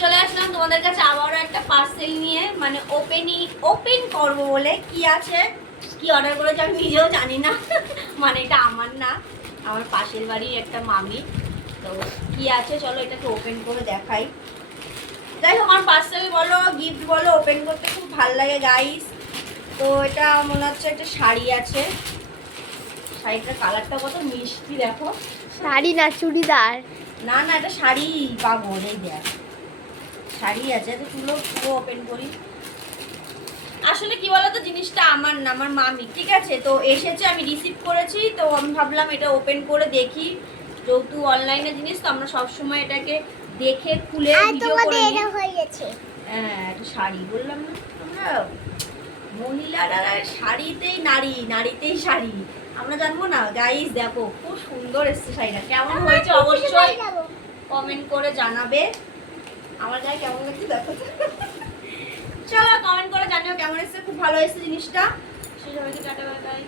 চলে আসলাম তোমাদের কাছে আবারও একটা পার্সেল নিয়ে, মানে ওপেন করবো বলে। কি আছে, কি অর্ডার করেছে আমি নিজেও জানি না। মানে এটা আমার না, আমার পাশের বাড়ির একটা মামি। তো কি আছে চলো এটাকে ওপেন করে দেখাই। যাই হোক, আমার পার্সেল বলো গিফট বলো ওপেন করতে খুব ভালো লাগে গাইস। তো এটা মনে হচ্ছে একটা শাড়ি আছে। শাড়িটার কালারটা কত মিষ্টি দেখো। শাড়ি না চুড়িদার। না না, এটা শাড়ি পাবো, এই দেখ শাড়ি আছে। তো চুলো পুরো ওপেন করি। আসলে কি বলতো, জিনিসটা আমার না, আমার মামি, ঠিক আছে। তো এসেছে, আমি রিসিভ করেছি, তো আমি ভাবলাম এটা ওপেন করে দেখি। যেহেতু অনলাইনে জিনিস, তো আমরা সবসময় এটাকে দেখে খুলে ভিডিও করে নিই। হয়ে গেছে। হ্যাঁ, এটা শাড়ি বললাম না আমরা মহিলারা শাড়িতেই নারী, নারীতেই শাড়ি। আমরা জানবো না গাইস। দেখো খুব সুন্দর এসছে শাড়িটা, কেমন হয়েছে অবশ্যই কমেন্ট করে জানাবে। আমার গায়ে কেমন লাগছে দেখো। চলো কমেন্ট করে জানিও কেমন এসেছে। খুব ভালো এসেছে জিনিসটা। সবাইকে টাটা বাই বাই।